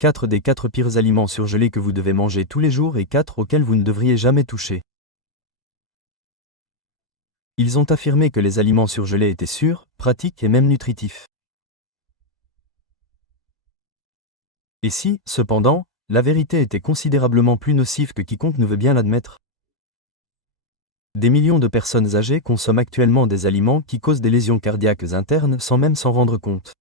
4 des 4 pires aliments surgelés que vous devez manger tous les jours et 4 auxquels vous ne devriez jamais toucher. Ils ont affirmé que les aliments surgelés étaient sûrs, pratiques et même nutritifs. Et si, cependant, la vérité était considérablement plus nocive que quiconque ne veut bien l'admettre? Des millions de personnes âgées consomment actuellement des aliments qui causent des lésions cardiaques internes sans même s'en rendre compte.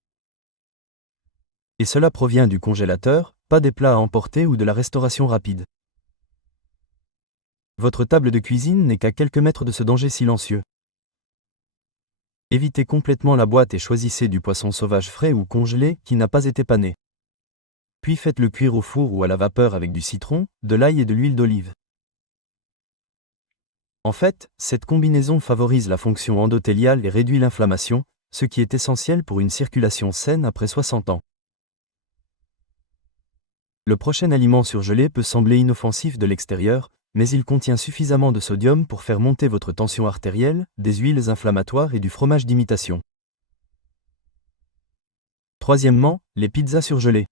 Et cela provient du congélateur, pas des plats à emporter ou de la restauration rapide. Votre table de cuisine n'est qu'à quelques mètres de ce danger silencieux. Évitez complètement la boîte et choisissez du poisson sauvage frais ou congelé qui n'a pas été pané. Puis faites-le cuire au four ou à la vapeur avec du citron, de l'ail et de l'huile d'olive. En fait, cette combinaison favorise la fonction endothéliale et réduit l'inflammation, ce qui est essentiel pour une circulation saine après 60 ans. Le prochain aliment surgelé peut sembler inoffensif de l'extérieur, mais il contient suffisamment de sodium pour faire monter votre tension artérielle, des huiles inflammatoires et du fromage d'imitation. Troisièmement, les pizzas surgelées.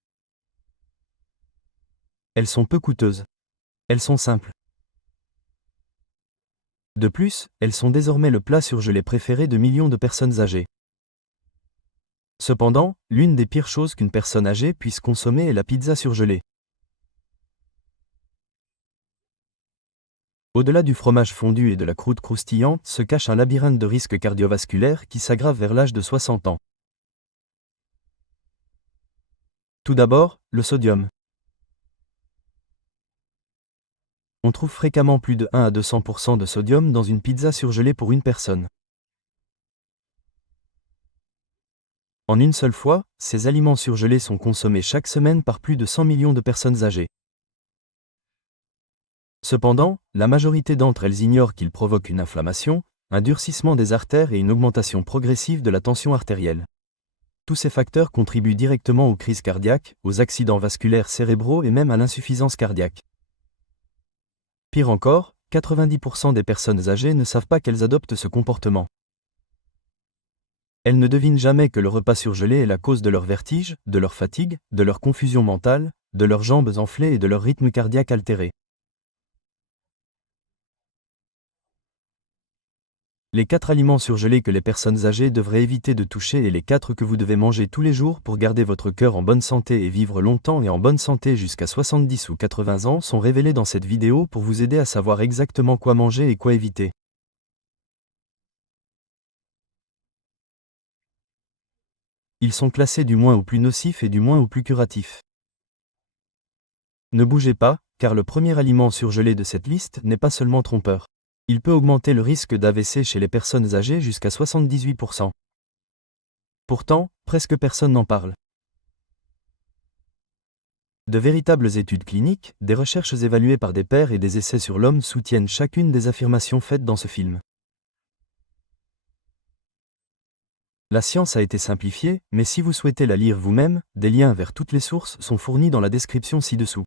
Elles sont peu coûteuses. Elles sont simples. De plus, elles sont désormais le plat surgelé préféré de millions de personnes âgées. Cependant, l'une des pires choses qu'une personne âgée puisse consommer est la pizza surgelée. Au-delà du fromage fondu et de la croûte croustillante se cache un labyrinthe de risques cardiovasculaires qui s'aggrave vers l'âge de 60 ans. Tout d'abord, le sodium. On trouve fréquemment plus de 1 à 200% de sodium dans une pizza surgelée pour une personne. En une seule fois, ces aliments surgelés sont consommés chaque semaine par plus de 100 millions de personnes âgées. Cependant, la majorité d'entre elles ignorent qu'ils provoquent une inflammation, un durcissement des artères et une augmentation progressive de la tension artérielle. Tous ces facteurs contribuent directement aux crises cardiaques, aux accidents vasculaires cérébraux et même à l'insuffisance cardiaque. Pire encore, 90% des personnes âgées ne savent pas qu'elles adoptent ce comportement. Elles ne devinent jamais que le repas surgelé est la cause de leur vertige, de leur fatigue, de leur confusion mentale, de leurs jambes enflées et de leur rythme cardiaque altéré. Les 4 aliments surgelés que les personnes âgées devraient éviter de toucher et les 4 que vous devez manger tous les jours pour garder votre cœur en bonne santé et vivre longtemps et en bonne santé jusqu'à 70 ou 80 ans sont révélés dans cette vidéo pour vous aider à savoir exactement quoi manger et quoi éviter. Ils sont classés du moins au plus nocif et du moins au plus curatif. Ne bougez pas, car le premier aliment surgelé de cette liste n'est pas seulement trompeur. Il peut augmenter le risque d'AVC chez les personnes âgées jusqu'à 78%. Pourtant, presque personne n'en parle. De véritables études cliniques, des recherches évaluées par des pairs et des essais sur l'homme soutiennent chacune des affirmations faites dans ce film. La science a été simplifiée, mais si vous souhaitez la lire vous-même, des liens vers toutes les sources sont fournis dans la description ci-dessous.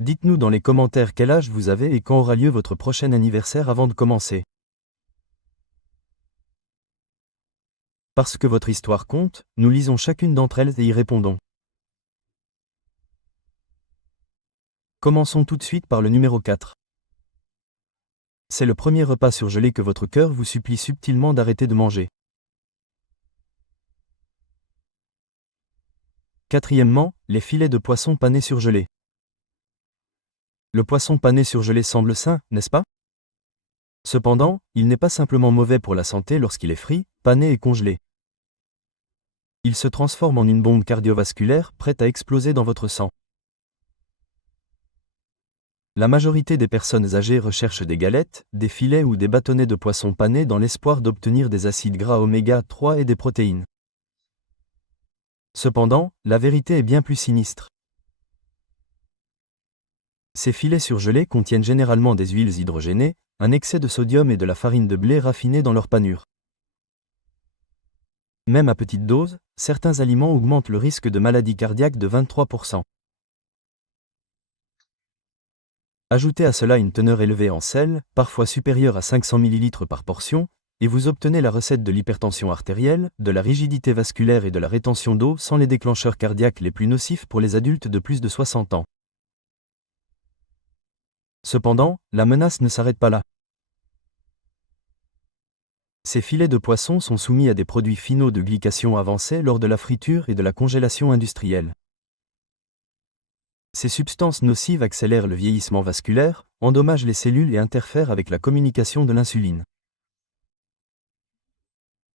Dites-nous dans les commentaires quel âge vous avez et quand aura lieu votre prochain anniversaire avant de commencer. Parce que votre histoire compte, nous lisons chacune d'entre elles et y répondons. Commençons tout de suite par le numéro 4. C'est le premier repas surgelé que votre cœur vous supplie subtilement d'arrêter de manger. Quatrièmement, les filets de poisson pané surgelés. Le poisson pané surgelé semble sain, n'est-ce pas? Cependant, il n'est pas simplement mauvais pour la santé lorsqu'il est frit, pané et congelé. Il se transforme en une bombe cardiovasculaire prête à exploser dans votre sang. La majorité des personnes âgées recherchent des galettes, des filets ou des bâtonnets de poisson pané dans l'espoir d'obtenir des acides gras oméga 3 et des protéines. Cependant, la vérité est bien plus sinistre. Ces filets surgelés contiennent généralement des huiles hydrogénées, un excès de sodium et de la farine de blé raffinée dans leur panure. Même à petite dose, certains aliments augmentent le risque de maladie cardiaque de 23%. Ajoutez à cela une teneur élevée en sel, parfois supérieure à 500 ml par portion, et vous obtenez la recette de l'hypertension artérielle, de la rigidité vasculaire et de la rétention d'eau sans les déclencheurs cardiaques les plus nocifs pour les adultes de plus de 60 ans. Cependant, la menace ne s'arrête pas là. Ces filets de poisson sont soumis à des produits finaux de glycation avancés lors de la friture et de la congélation industrielle. Ces substances nocives accélèrent le vieillissement vasculaire, endommagent les cellules et interfèrent avec la communication de l'insuline.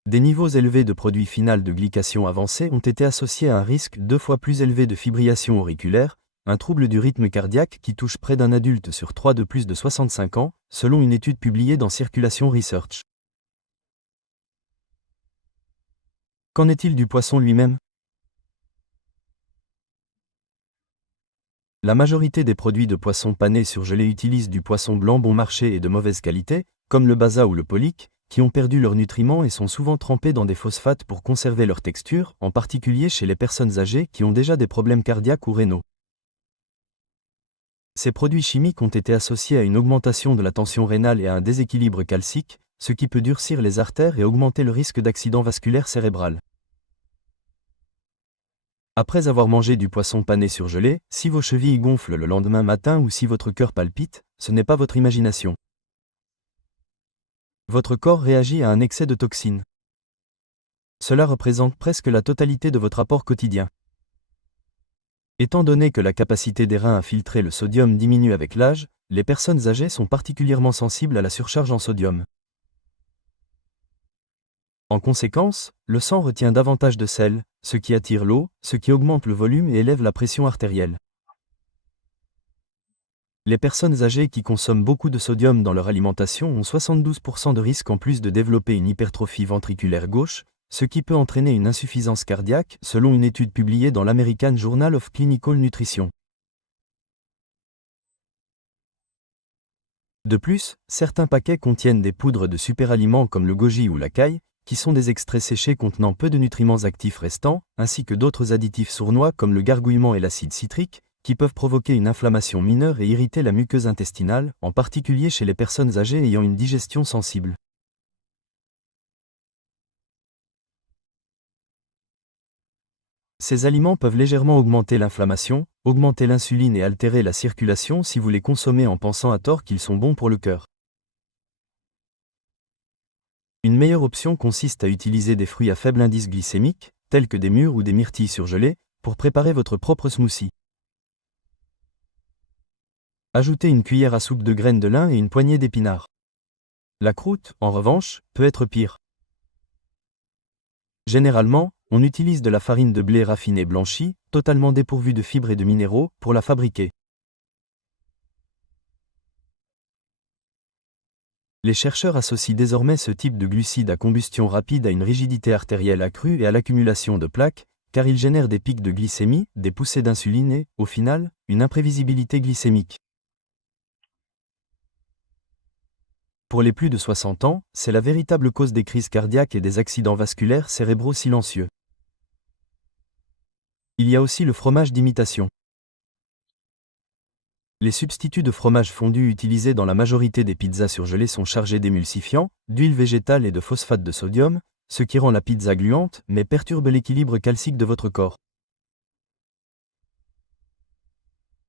Des niveaux élevés de produits finaux de glycation avancés ont été associés à un risque 2 fois plus élevé de fibrillation auriculaire, un trouble du rythme cardiaque qui touche près d'un adulte sur 3 de plus de 65 ans, selon une étude publiée dans Circulation Research. Qu'en est-il du poisson lui-même? La majorité des produits de poisson pané surgelés utilisent du poisson blanc bon marché et de mauvaise qualité, comme le basa ou le pollick, qui ont perdu leurs nutriments et sont souvent trempés dans des phosphates pour conserver leur texture, en particulier chez les personnes âgées qui ont déjà des problèmes cardiaques ou rénaux. Ces produits chimiques ont été associés à une augmentation de la tension rénale et à un déséquilibre calcique, ce qui peut durcir les artères et augmenter le risque d'accident vasculaire cérébral. Après avoir mangé du poisson pané surgelé, si vos chevilles gonflent le lendemain matin ou si votre cœur palpite, ce n'est pas votre imagination. Votre corps réagit à un excès de toxines. Cela représente presque la totalité de votre apport quotidien. Étant donné que la capacité des reins à filtrer le sodium diminue avec l'âge, les personnes âgées sont particulièrement sensibles à la surcharge en sodium. En conséquence, le sang retient davantage de sel, ce qui attire l'eau, ce qui augmente le volume et élève la pression artérielle. Les personnes âgées qui consomment beaucoup de sodium dans leur alimentation ont 72% de risque en plus de développer une hypertrophie ventriculaire gauche, ce qui peut entraîner une insuffisance cardiaque, selon une étude publiée dans l'American Journal of Clinical Nutrition. De plus, certains paquets contiennent des poudres de superaliments comme le goji ou la caille, qui sont des extraits séchés contenant peu de nutriments actifs restants, ainsi que d'autres additifs sournois comme le gargouillement et l'acide citrique, qui peuvent provoquer une inflammation mineure et irriter la muqueuse intestinale, en particulier chez les personnes âgées ayant une digestion sensible. Ces aliments peuvent légèrement augmenter l'inflammation, augmenter l'insuline et altérer la circulation si vous les consommez en pensant à tort qu'ils sont bons pour le cœur. Une meilleure option consiste à utiliser des fruits à faible indice glycémique, tels que des mûres ou des myrtilles surgelées, pour préparer votre propre smoothie. Ajoutez une cuillère à soupe de graines de lin et une poignée d'épinards. La croûte, en revanche, peut être pire. Généralement, on utilise de la farine de blé raffinée blanchie, totalement dépourvue de fibres et de minéraux, pour la fabriquer. Les chercheurs associent désormais ce type de glucides à combustion rapide à une rigidité artérielle accrue et à l'accumulation de plaques, car ils génèrent des pics de glycémie, des poussées d'insuline et, au final, une imprévisibilité glycémique. Pour les plus de 60 ans, c'est la véritable cause des crises cardiaques et des accidents vasculaires cérébraux silencieux. Il y a aussi le fromage d'imitation. Les substituts de fromage fondu utilisés dans la majorité des pizzas surgelées sont chargés d'émulsifiants, d'huile végétale et de phosphate de sodium, ce qui rend la pizza gluante mais perturbe l'équilibre calcique de votre corps.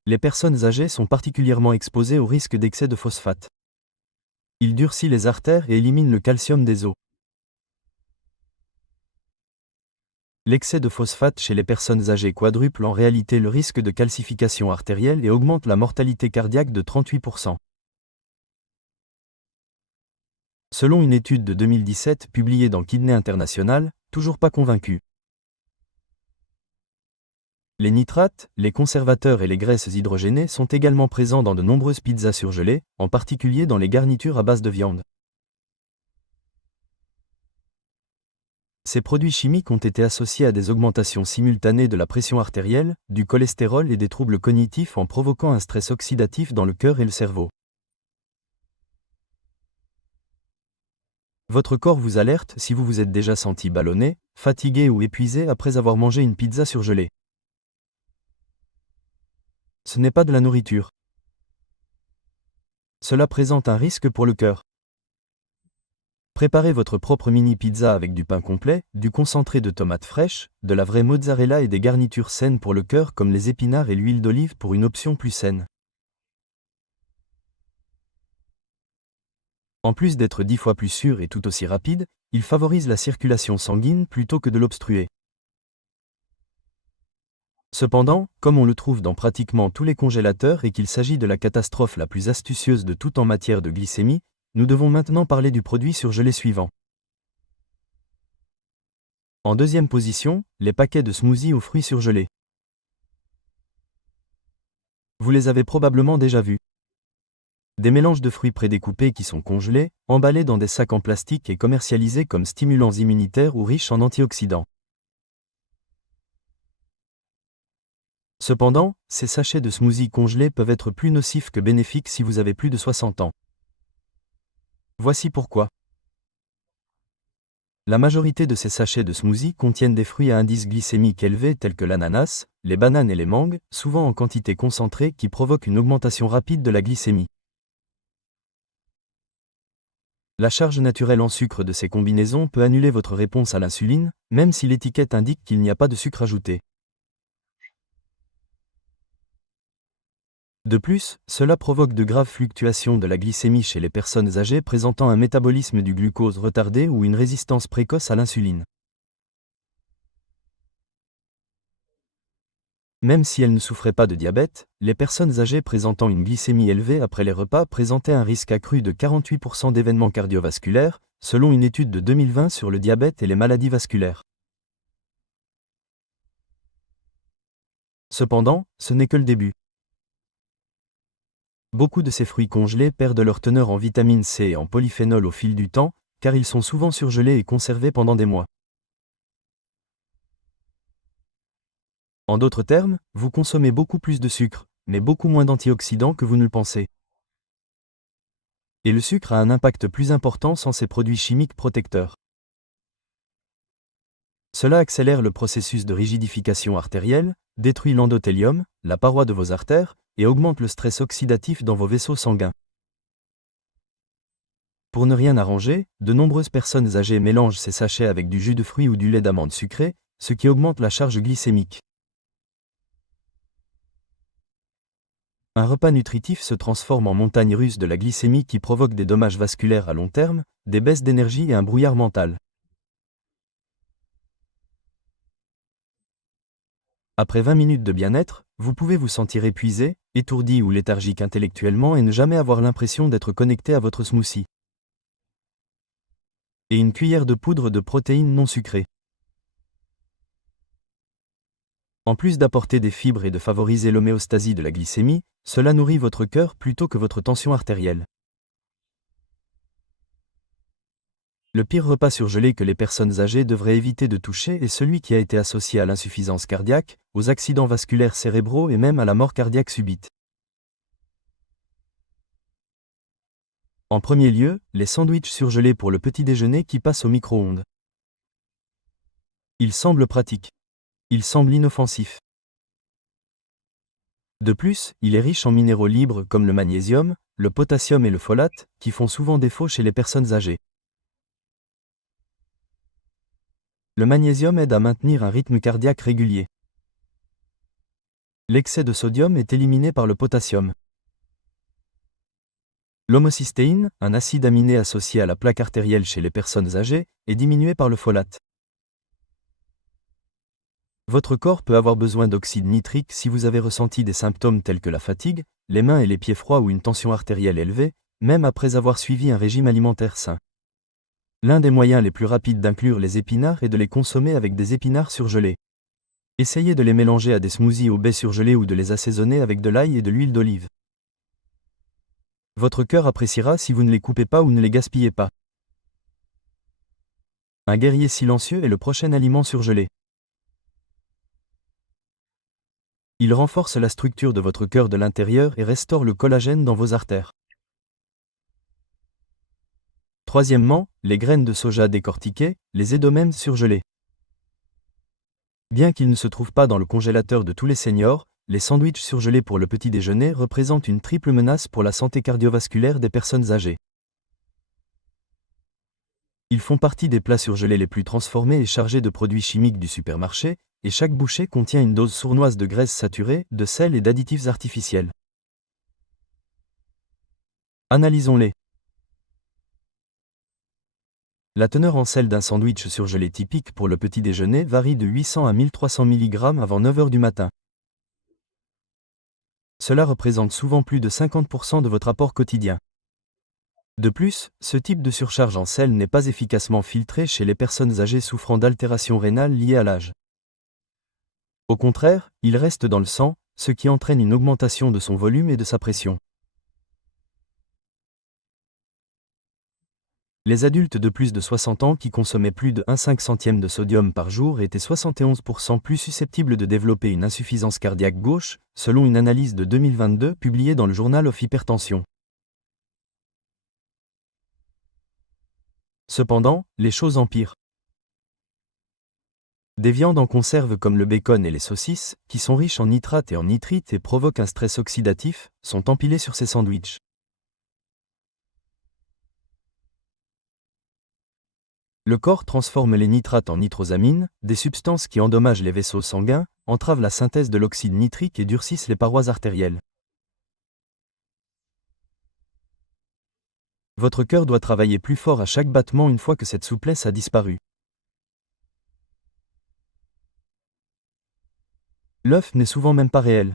Les personnes âgées sont particulièrement exposées au risque d'excès de phosphate. Il durcit les artères et élimine le calcium des os. L'excès de phosphate chez les personnes âgées quadruple en réalité le risque de calcification artérielle et augmente la mortalité cardiaque de 38%. Selon une étude de 2017 publiée dans Kidney International, toujours pas convaincu. Les nitrates, les conservateurs et les graisses hydrogénées sont également présents dans de nombreuses pizzas surgelées, en particulier dans les garnitures à base de viande. Ces produits chimiques ont été associés à des augmentations simultanées de la pression artérielle, du cholestérol et des troubles cognitifs en provoquant un stress oxydatif dans le cœur et le cerveau. Votre corps vous alerte si vous vous êtes déjà senti ballonné, fatigué ou épuisé après avoir mangé une pizza surgelée. Ce n'est pas de la nourriture. Cela présente un risque pour le cœur. Préparez votre propre mini pizza avec du pain complet, du concentré de tomates fraîches, de la vraie mozzarella et des garnitures saines pour le cœur comme les épinards et l'huile d'olive pour une option plus saine. En plus d'être 10 fois plus sûr et tout aussi rapide, il favorise la circulation sanguine plutôt que de l'obstruer. Cependant, comme on le trouve dans pratiquement tous les congélateurs et qu'il s'agit de la catastrophe la plus astucieuse de toute en matière de glycémie, nous devons maintenant parler du produit surgelé suivant. En deuxième position, les paquets de smoothies aux fruits surgelés. Vous les avez probablement déjà vus. Des mélanges de fruits prédécoupés qui sont congelés, emballés dans des sacs en plastique et commercialisés comme stimulants immunitaires ou riches en antioxydants. Cependant, ces sachets de smoothies congelés peuvent être plus nocifs que bénéfiques si vous avez plus de 60 ans. Voici pourquoi. La majorité de ces sachets de smoothie contiennent des fruits à indice glycémique élevé tels que l'ananas, les bananes et les mangues, souvent en quantité concentrée qui provoquent une augmentation rapide de la glycémie. La charge naturelle en sucre de ces combinaisons peut annuler votre réponse à l'insuline, même si l'étiquette indique qu'il n'y a pas de sucre ajouté. De plus, cela provoque de graves fluctuations de la glycémie chez les personnes âgées présentant un métabolisme du glucose retardé ou une résistance précoce à l'insuline. Même si elles ne souffraient pas de diabète, les personnes âgées présentant une glycémie élevée après les repas présentaient un risque accru de 48% d'événements cardiovasculaires, selon une étude de 2020 sur le diabète et les maladies vasculaires. Cependant, ce n'est que le début. Beaucoup de ces fruits congelés perdent leur teneur en vitamine C et en polyphénol au fil du temps, car ils sont souvent surgelés et conservés pendant des mois. En d'autres termes, vous consommez beaucoup plus de sucre, mais beaucoup moins d'antioxydants que vous ne le pensez. Et le sucre a un impact plus important sans ces produits chimiques protecteurs. Cela accélère le processus de rigidification artérielle, détruit l'endothélium, la paroi de vos artères, et augmente le stress oxydatif dans vos vaisseaux sanguins. Pour ne rien arranger, de nombreuses personnes âgées mélangent ces sachets avec du jus de fruits ou du lait d'amande sucré, ce qui augmente la charge glycémique. Un repas nutritif se transforme en montagne russe de la glycémie qui provoque des dommages vasculaires à long terme, des baisses d'énergie et un brouillard mental. Après 20 minutes de bien-être, vous pouvez vous sentir épuisé, étourdi ou léthargique intellectuellement et ne jamais avoir l'impression d'être connecté à votre smoothie. Et une cuillère de poudre de protéines non sucrées. En plus d'apporter des fibres et de favoriser l'homéostasie de la glycémie, cela nourrit votre cœur plutôt que votre tension artérielle. Le pire repas surgelé que les personnes âgées devraient éviter de toucher est celui qui a été associé à l'insuffisance cardiaque, aux accidents vasculaires cérébraux et même à la mort cardiaque subite. En premier lieu, les sandwichs surgelés pour le petit déjeuner qui passent au micro-ondes. Ils semblent pratiques. Ils semblent inoffensifs. De plus, il est riche en minéraux libres comme le magnésium, le potassium et le folate, qui font souvent défaut chez les personnes âgées. Le magnésium aide à maintenir un rythme cardiaque régulier. L'excès de sodium est éliminé par le potassium. L'homocystéine, un acide aminé associé à la plaque artérielle chez les personnes âgées, est diminué par le folate. Votre corps peut avoir besoin d'oxyde nitrique si vous avez ressenti des symptômes tels que la fatigue, les mains et les pieds froids ou une tension artérielle élevée, même après avoir suivi un régime alimentaire sain. L'un des moyens les plus rapides d'inclure les épinards est de les consommer avec des épinards surgelés. Essayez de les mélanger à des smoothies au baies surgelées ou de les assaisonner avec de l'ail et de l'huile d'olive. Votre cœur appréciera si vous ne les coupez pas ou ne les gaspillez pas. Un guerrier silencieux est le prochain aliment surgelé. Il renforce la structure de votre cœur de l'intérieur et restaure le collagène dans vos artères. Troisièmement, les graines de soja décortiquées, les édomèmes surgelés. Bien qu'ils ne se trouvent pas dans le congélateur de tous les seniors, les sandwichs surgelés pour le petit déjeuner représentent une triple menace pour la santé cardiovasculaire des personnes âgées. Ils font partie des plats surgelés les plus transformés et chargés de produits chimiques du supermarché, et chaque bouchée contient une dose sournoise de graisse saturée, de sel et d'additifs artificiels. Analysons-les. La teneur en sel d'un sandwich surgelé typique pour le petit déjeuner varie de 800 à 1300 mg avant 9 h du matin. Cela représente souvent plus de 50% de votre apport quotidien. De plus, ce type de surcharge en sel n'est pas efficacement filtré chez les personnes âgées souffrant d'altérations rénales liées à l'âge. Au contraire, il reste dans le sang, ce qui entraîne une augmentation de son volume et de sa pression. Les adultes de plus de 60 ans qui consommaient plus de 1,5 centième de sodium par jour étaient 71% plus susceptibles de développer une insuffisance cardiaque gauche, selon une analyse de 2022 publiée dans le Journal of Hypertension. Cependant, les choses empirent. Des viandes en conserve comme le bacon et les saucisses, qui sont riches en nitrates et en nitrites et provoquent un stress oxydatif, sont empilées sur ces sandwichs. Le corps transforme les nitrates en nitrosamines, des substances qui endommagent les vaisseaux sanguins, entravent la synthèse de l'oxyde nitrique et durcissent les parois artérielles. Votre cœur doit travailler plus fort à chaque battement une fois que cette souplesse a disparu. L'œuf n'est souvent même pas réel.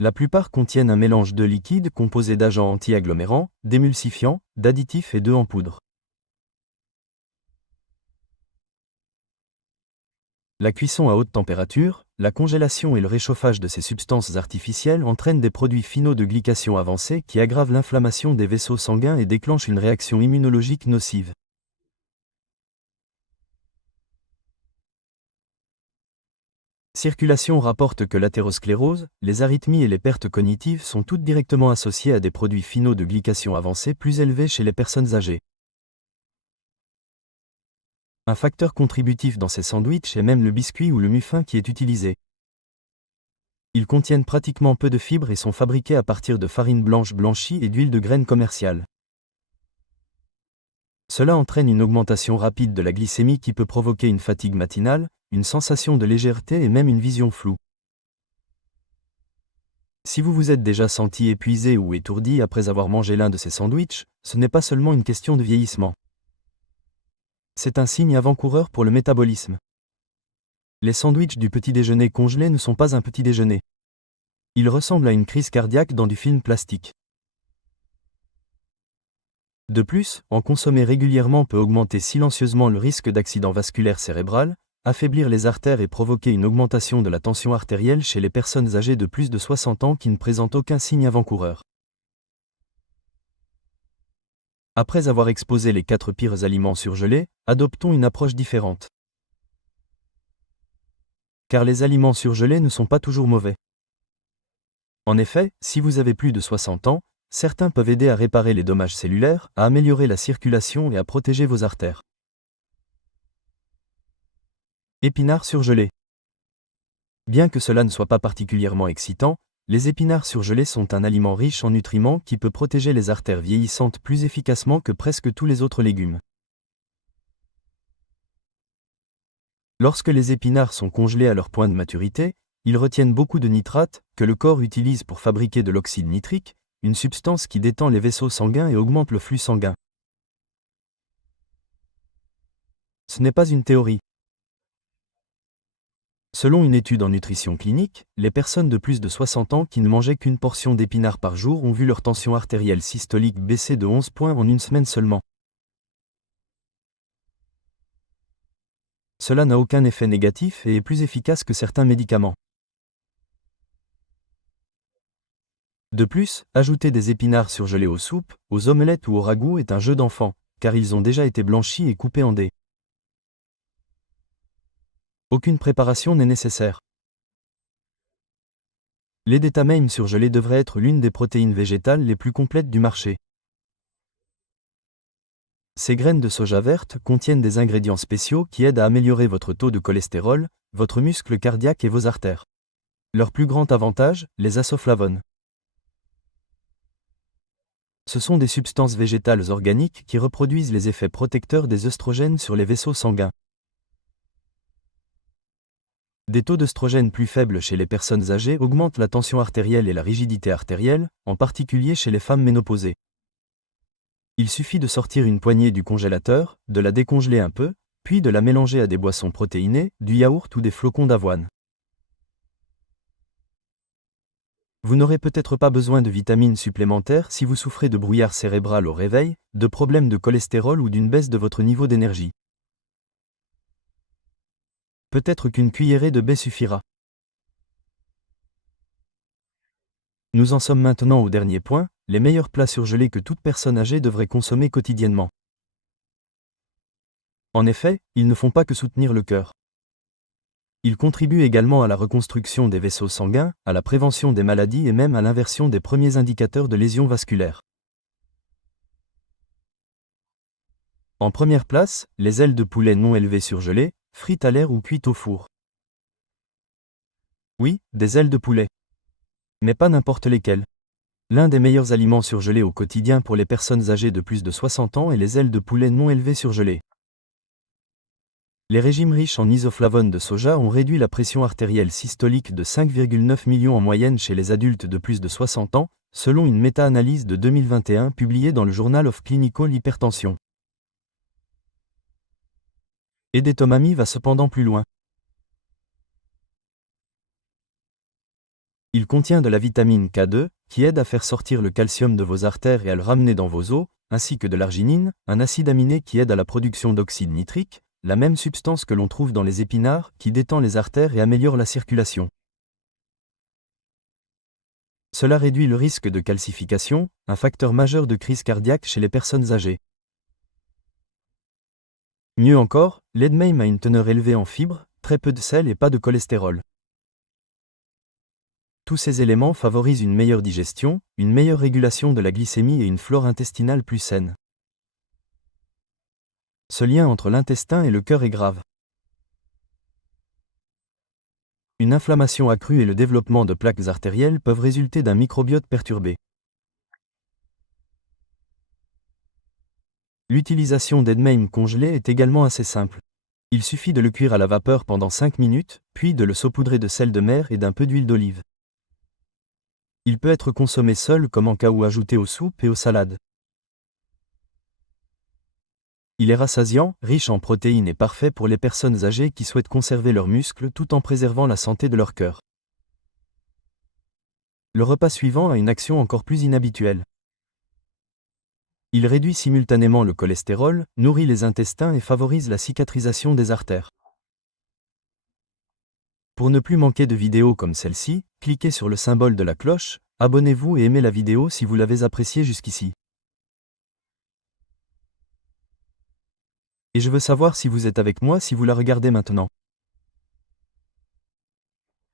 La plupart contiennent un mélange d'œufs liquides composé d'agents anti-agglomérants, d'émulsifiants, d'additifs et d'œufs en poudre. La cuisson à haute température, la congélation et le réchauffage de ces substances artificielles entraînent des produits finaux de glycation avancés qui aggravent l'inflammation des vaisseaux sanguins et déclenchent une réaction immunologique nocive. Circulation rapporte que l'athérosclérose, les arythmies et les pertes cognitives sont toutes directement associées à des produits finaux de glycation avancés plus élevés chez les personnes âgées. Un facteur contributif dans ces sandwichs est même le biscuit ou le muffin qui est utilisé. Ils contiennent pratiquement peu de fibres et sont fabriqués à partir de farine blanche blanchie et d'huile de graines commerciale. Cela entraîne une augmentation rapide de la glycémie qui peut provoquer une fatigue matinale, une sensation de légèreté et même une vision floue. Si vous vous êtes déjà senti épuisé ou étourdi après avoir mangé l'un de ces sandwichs, ce n'est pas seulement une question de vieillissement. C'est un signe avant-coureur pour le métabolisme. Les sandwichs du petit déjeuner congelé ne sont pas un petit déjeuner. Ils ressemblent à une crise cardiaque dans du film plastique. De plus, en consommer régulièrement peut augmenter silencieusement le risque d'accident vasculaire cérébral, affaiblir les artères et provoquer une augmentation de la tension artérielle chez les personnes âgées de plus de 60 ans qui ne présentent aucun signe avant-coureur. Après avoir exposé les 4 pires aliments surgelés, adoptons une approche différente. Car les aliments surgelés ne sont pas toujours mauvais. En effet, si vous avez plus de 60 ans, certains peuvent aider à réparer les dommages cellulaires, à améliorer la circulation et à protéger vos artères. Épinards surgelés. Bien que cela ne soit pas particulièrement excitant, les épinards surgelés sont un aliment riche en nutriments qui peut protéger les artères vieillissantes plus efficacement que presque tous les autres légumes. Lorsque les épinards sont congelés à leur point de maturité, ils retiennent beaucoup de nitrates, que le corps utilise pour fabriquer de l'oxyde nitrique, une substance qui détend les vaisseaux sanguins et augmente le flux sanguin. Ce n'est pas une théorie. Selon une étude en nutrition clinique, les personnes de plus de 60 ans qui ne mangeaient qu'une portion d'épinards par jour ont vu leur tension artérielle systolique baisser de 11 points en une semaine seulement. Cela n'a aucun effet négatif et est plus efficace que certains médicaments. De plus, ajouter des épinards surgelés aux soupes, aux omelettes ou au ragoût est un jeu d'enfant, car ils ont déjà été blanchis et coupés en dés. Aucune préparation n'est nécessaire. Les d'étamine surgelés devraient être l'une des protéines végétales les plus complètes du marché. Ces graines de soja verte contiennent des ingrédients spéciaux qui aident à améliorer votre taux de cholestérol, votre muscle cardiaque et vos artères. Leur plus grand avantage, les isoflavones. Ce sont des substances végétales organiques qui reproduisent les effets protecteurs des œstrogènes sur les vaisseaux sanguins. Des taux d'œstrogènes plus faibles chez les personnes âgées augmentent la tension artérielle et la rigidité artérielle, en particulier chez les femmes ménopausées. Il suffit de sortir une poignée du congélateur, de la décongeler un peu, puis de la mélanger à des boissons protéinées, du yaourt ou des flocons d'avoine. Vous n'aurez peut-être pas besoin de vitamines supplémentaires si vous souffrez de brouillard cérébral au réveil, de problèmes de cholestérol ou d'une baisse de votre niveau d'énergie. Peut-être qu'une cuillerée de baie suffira. Nous en sommes maintenant au dernier point, les meilleurs plats surgelés que toute personne âgée devrait consommer quotidiennement. En effet, ils ne font pas que soutenir le cœur. Ils contribuent également à la reconstruction des vaisseaux sanguins, à la prévention des maladies et même à l'inversion des premiers indicateurs de lésions vasculaires. En première place, les ailes de poulet non élevées surgelées, frites à l'air ou cuites au four. Oui, des ailes de poulet. Mais pas n'importe lesquelles. L'un des meilleurs aliments surgelés au quotidien pour les personnes âgées de plus de 60 ans est les ailes de poulet non élevées surgelées. Les régimes riches en isoflavones de soja ont réduit la pression artérielle systolique de 5,9 millions en moyenne chez les adultes de plus de 60 ans, selon une méta-analyse de 2021 publiée dans le Journal of Clinical Hypertension. Edetomami va cependant plus loin. Il contient de la vitamine K2, qui aide à faire sortir le calcium de vos artères et à le ramener dans vos os, ainsi que de l'arginine, un acide aminé qui aide à la production d'oxyde nitrique, la même substance que l'on trouve dans les épinards, qui détend les artères et améliore la circulation. Cela réduit le risque de calcification, un facteur majeur de crise cardiaque chez les personnes âgées. Mieux encore, l'EDMAME a une teneur élevée en fibres, très peu de sel et pas de cholestérol. Tous ces éléments favorisent une meilleure digestion, une meilleure régulation de la glycémie et une flore intestinale plus saine. Ce lien entre l'intestin et le cœur est grave. Une inflammation accrue et le développement de plaques artérielles peuvent résulter d'un microbiote perturbé. L'utilisation d'EDMAME congelé est également assez simple. Il suffit de le cuire à la vapeur pendant 5 minutes, puis de le saupoudrer de sel de mer et d'un peu d'huile d'olive. Il peut être consommé seul comme en cas ou ajouté aux soupes et aux salades. Il est rassasiant, riche en protéines et parfait pour les personnes âgées qui souhaitent conserver leurs muscles tout en préservant la santé de leur cœur. Le repas suivant a une action encore plus inhabituelle. Il réduit simultanément le cholestérol, nourrit les intestins et favorise la cicatrisation des artères. Pour ne plus manquer de vidéos comme celle-ci, cliquez sur le symbole de la cloche, abonnez-vous et aimez la vidéo si vous l'avez appréciée jusqu'ici. Et je veux savoir si vous êtes avec moi si vous la regardez maintenant.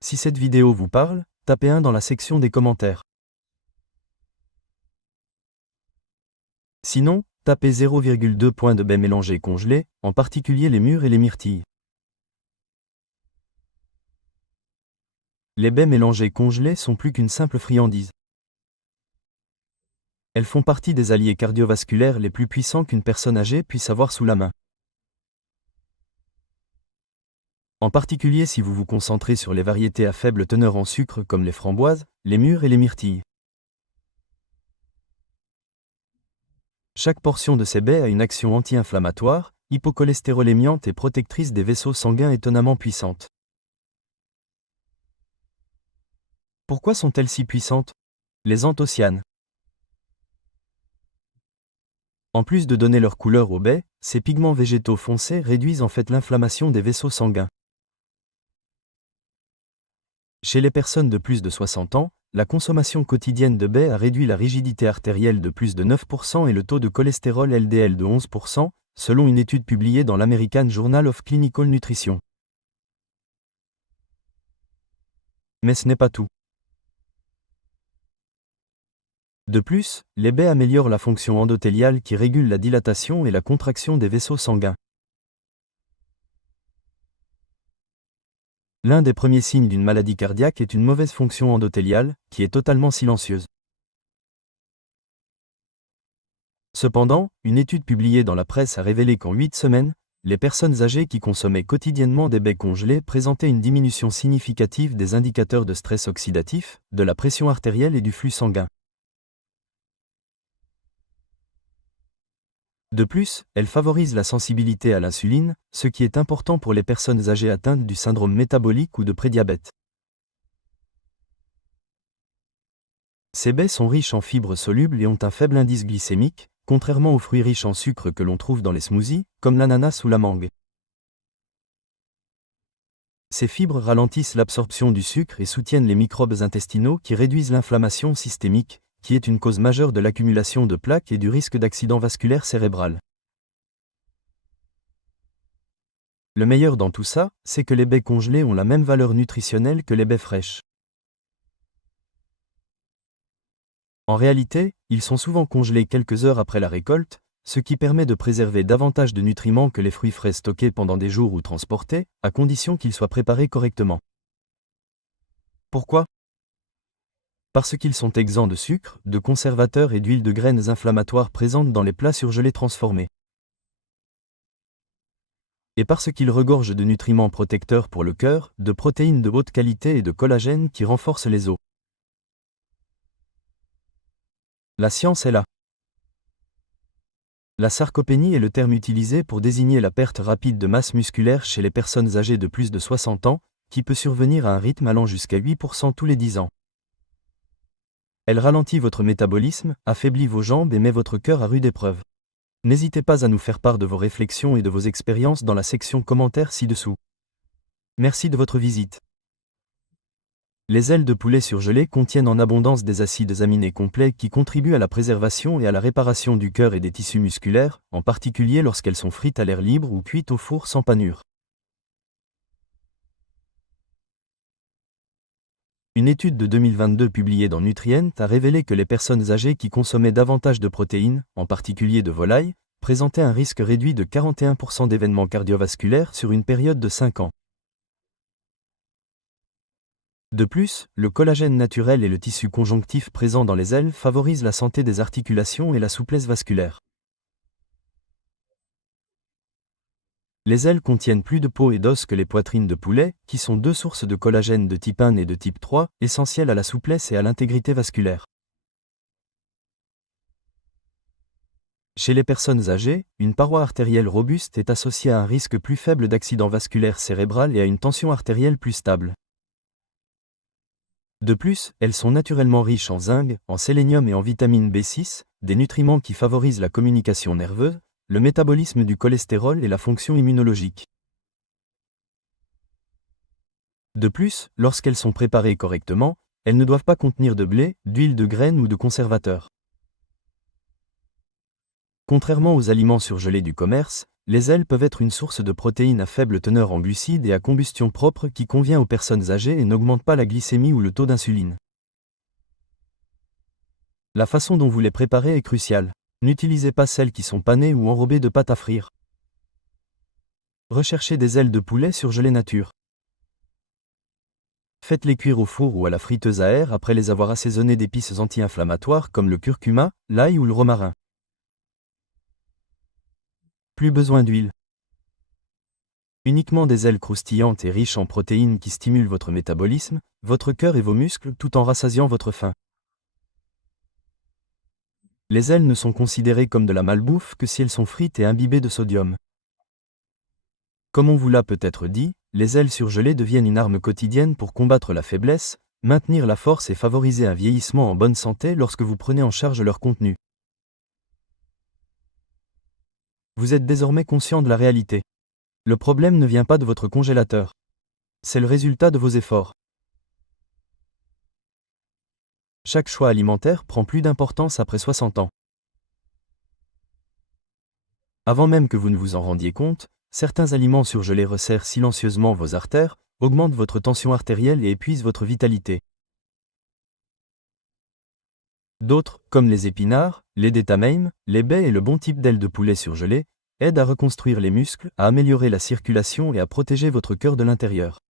Si cette vidéo vous parle, tapez 1 dans la section des commentaires. Sinon, tapez 0,2 points de baies mélangées congelées, en particulier les mûres et les myrtilles. Les baies mélangées congelées sont plus qu'une simple friandise. Elles font partie des alliés cardiovasculaires les plus puissants qu'une personne âgée puisse avoir sous la main. En particulier si vous vous concentrez sur les variétés à faible teneur en sucre comme les framboises, les mûres et les myrtilles. Chaque portion de ces baies a une action anti-inflammatoire, hypocholestérolémiante et protectrice des vaisseaux sanguins étonnamment puissante. Pourquoi sont-elles si puissantes? Les anthocyanes. En plus de donner leur couleur aux baies, ces pigments végétaux foncés réduisent en fait l'inflammation des vaisseaux sanguins. Chez les personnes de plus de 60 ans, la consommation quotidienne de baies a réduit la rigidité artérielle de plus de 9% et le taux de cholestérol LDL de 11%, selon une étude publiée dans l'American Journal of Clinical Nutrition. Mais ce n'est pas tout. De plus, les baies améliorent la fonction endothéliale qui régule la dilatation et la contraction des vaisseaux sanguins. L'un des premiers signes d'une maladie cardiaque est une mauvaise fonction endothéliale, qui est totalement silencieuse. Cependant, une étude publiée dans la presse a révélé qu'en 8 semaines, les personnes âgées qui consommaient quotidiennement des baies congelées présentaient une diminution significative des indicateurs de stress oxydatif, de la pression artérielle et du flux sanguin. De plus, elles favorisent la sensibilité à l'insuline, ce qui est important pour les personnes âgées atteintes du syndrome métabolique ou de prédiabète. Ces baies sont riches en fibres solubles et ont un faible indice glycémique, contrairement aux fruits riches en sucre que l'on trouve dans les smoothies, comme l'ananas ou la mangue. Ces fibres ralentissent l'absorption du sucre et soutiennent les microbes intestinaux qui réduisent l'inflammation systémique, qui est une cause majeure de l'accumulation de plaques et du risque d'accident vasculaire cérébral. Le meilleur dans tout ça, c'est que les baies congelées ont la même valeur nutritionnelle que les baies fraîches. En réalité, ils sont souvent congelés quelques heures après la récolte, ce qui permet de préserver davantage de nutriments que les fruits frais stockés pendant des jours ou transportés, à condition qu'ils soient préparés correctement. Pourquoi ? Parce qu'ils sont exempts de sucre, de conservateurs et d'huile de graines inflammatoires présentes dans les plats surgelés transformés. Et parce qu'ils regorgent de nutriments protecteurs pour le cœur, de protéines de haute qualité et de collagène qui renforcent les os. La science est là. La sarcopénie est le terme utilisé pour désigner la perte rapide de masse musculaire chez les personnes âgées de plus de 60 ans, qui peut survenir à un rythme allant jusqu'à 8% tous les 10 ans. Elle ralentit votre métabolisme, affaiblit vos jambes et met votre cœur à rude épreuve. N'hésitez pas à nous faire part de vos réflexions et de vos expériences dans la section commentaires ci-dessous. Merci de votre visite. Les ailes de poulet surgelées contiennent en abondance des acides aminés complets qui contribuent à la préservation et à la réparation du cœur et des tissus musculaires, en particulier lorsqu'elles sont frites à l'air libre ou cuites au four sans panure. Une étude de 2022 publiée dans Nutrient a révélé que les personnes âgées qui consommaient davantage de protéines, en particulier de volaille, présentaient un risque réduit de 41% d'événements cardiovasculaires sur une période de 5 ans. De plus, le collagène naturel et le tissu conjonctif présent dans les ailes favorisent la santé des articulations et la souplesse vasculaire. Les ailes contiennent plus de peau et d'os que les poitrines de poulet, qui sont deux sources de collagène de type 1 et de type 3, essentielles à la souplesse et à l'intégrité vasculaire. Chez les personnes âgées, une paroi artérielle robuste est associée à un risque plus faible d'accident vasculaire cérébral et à une tension artérielle plus stable. De plus, elles sont naturellement riches en zinc, en sélénium et en vitamine B6, des nutriments qui favorisent la communication nerveuse, le métabolisme du cholestérol et la fonction immunologique. De plus, lorsqu'elles sont préparées correctement, elles ne doivent pas contenir de blé, d'huile de graines ou de conservateurs. Contrairement aux aliments surgelés du commerce, les ailes peuvent être une source de protéines à faible teneur en glucides et à combustion propre qui convient aux personnes âgées et n'augmente pas la glycémie ou le taux d'insuline. La façon dont vous les préparez est cruciale. N'utilisez pas celles qui sont panées ou enrobées de pâte à frire. Recherchez des ailes de poulet surgelées nature. Faites-les cuire au four ou à la friteuse à air après les avoir assaisonnées d'épices anti-inflammatoires comme le curcuma, l'ail ou le romarin. Plus besoin d'huile. Uniquement des ailes croustillantes et riches en protéines qui stimulent votre métabolisme, votre cœur et vos muscles tout en rassasiant votre faim. Les ailes ne sont considérées comme de la malbouffe que si elles sont frites et imbibées de sodium. Comme on vous l'a peut-être dit, les ailes surgelées deviennent une arme quotidienne pour combattre la faiblesse, maintenir la force et favoriser un vieillissement en bonne santé lorsque vous prenez en charge leur contenu. Vous êtes désormais conscient de la réalité. Le problème ne vient pas de votre congélateur. C'est le résultat de vos efforts. Chaque choix alimentaire prend plus d'importance après 60 ans. Avant même que vous ne vous en rendiez compte, certains aliments surgelés resserrent silencieusement vos artères, augmentent votre tension artérielle et épuisent votre vitalité. D'autres, comme les épinards, les détameim, les baies et le bon type d'ailes de poulet surgelées, aident à reconstruire les muscles, à améliorer la circulation et à protéger votre cœur de l'intérieur.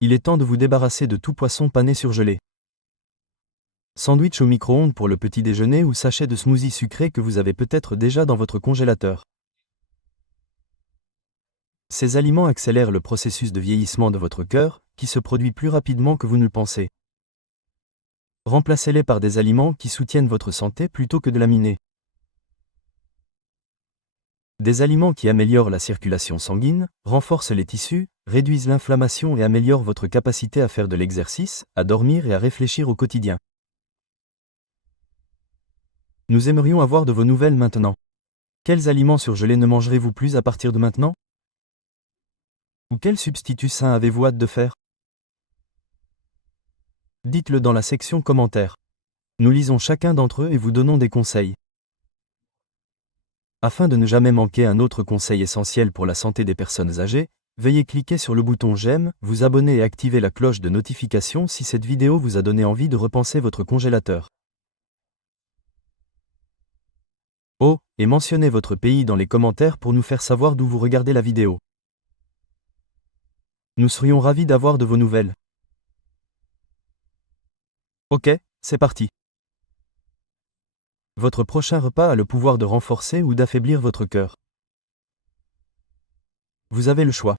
Il est temps de vous débarrasser de tout poisson pané surgelé. Sandwich au micro-ondes pour le petit déjeuner ou sachet de smoothie sucré que vous avez peut-être déjà dans votre congélateur. Ces aliments accélèrent le processus de vieillissement de votre cœur, qui se produit plus rapidement que vous ne le pensez. Remplacez-les par des aliments qui soutiennent votre santé plutôt que de la miner. Des aliments qui améliorent la circulation sanguine, renforcent les tissus, réduisent l'inflammation et améliorent votre capacité à faire de l'exercice, à dormir et à réfléchir au quotidien. Nous aimerions avoir de vos nouvelles maintenant. Quels aliments surgelés ne mangerez-vous plus à partir de maintenant? Ou quel substitut sain avez-vous hâte de faire? Dites-le dans la section commentaires. Nous lisons chacun d'entre eux et vous donnons des conseils. Afin de ne jamais manquer un autre conseil essentiel pour la santé des personnes âgées, veuillez cliquer sur le bouton j'aime, vous abonner et activer la cloche de notification si cette vidéo vous a donné envie de repenser votre congélateur. Oh, et mentionnez votre pays dans les commentaires pour nous faire savoir d'où vous regardez la vidéo. Nous serions ravis d'avoir de vos nouvelles. Ok, c'est parti. Votre prochain repas a le pouvoir de renforcer ou d'affaiblir votre cœur. Vous avez le choix.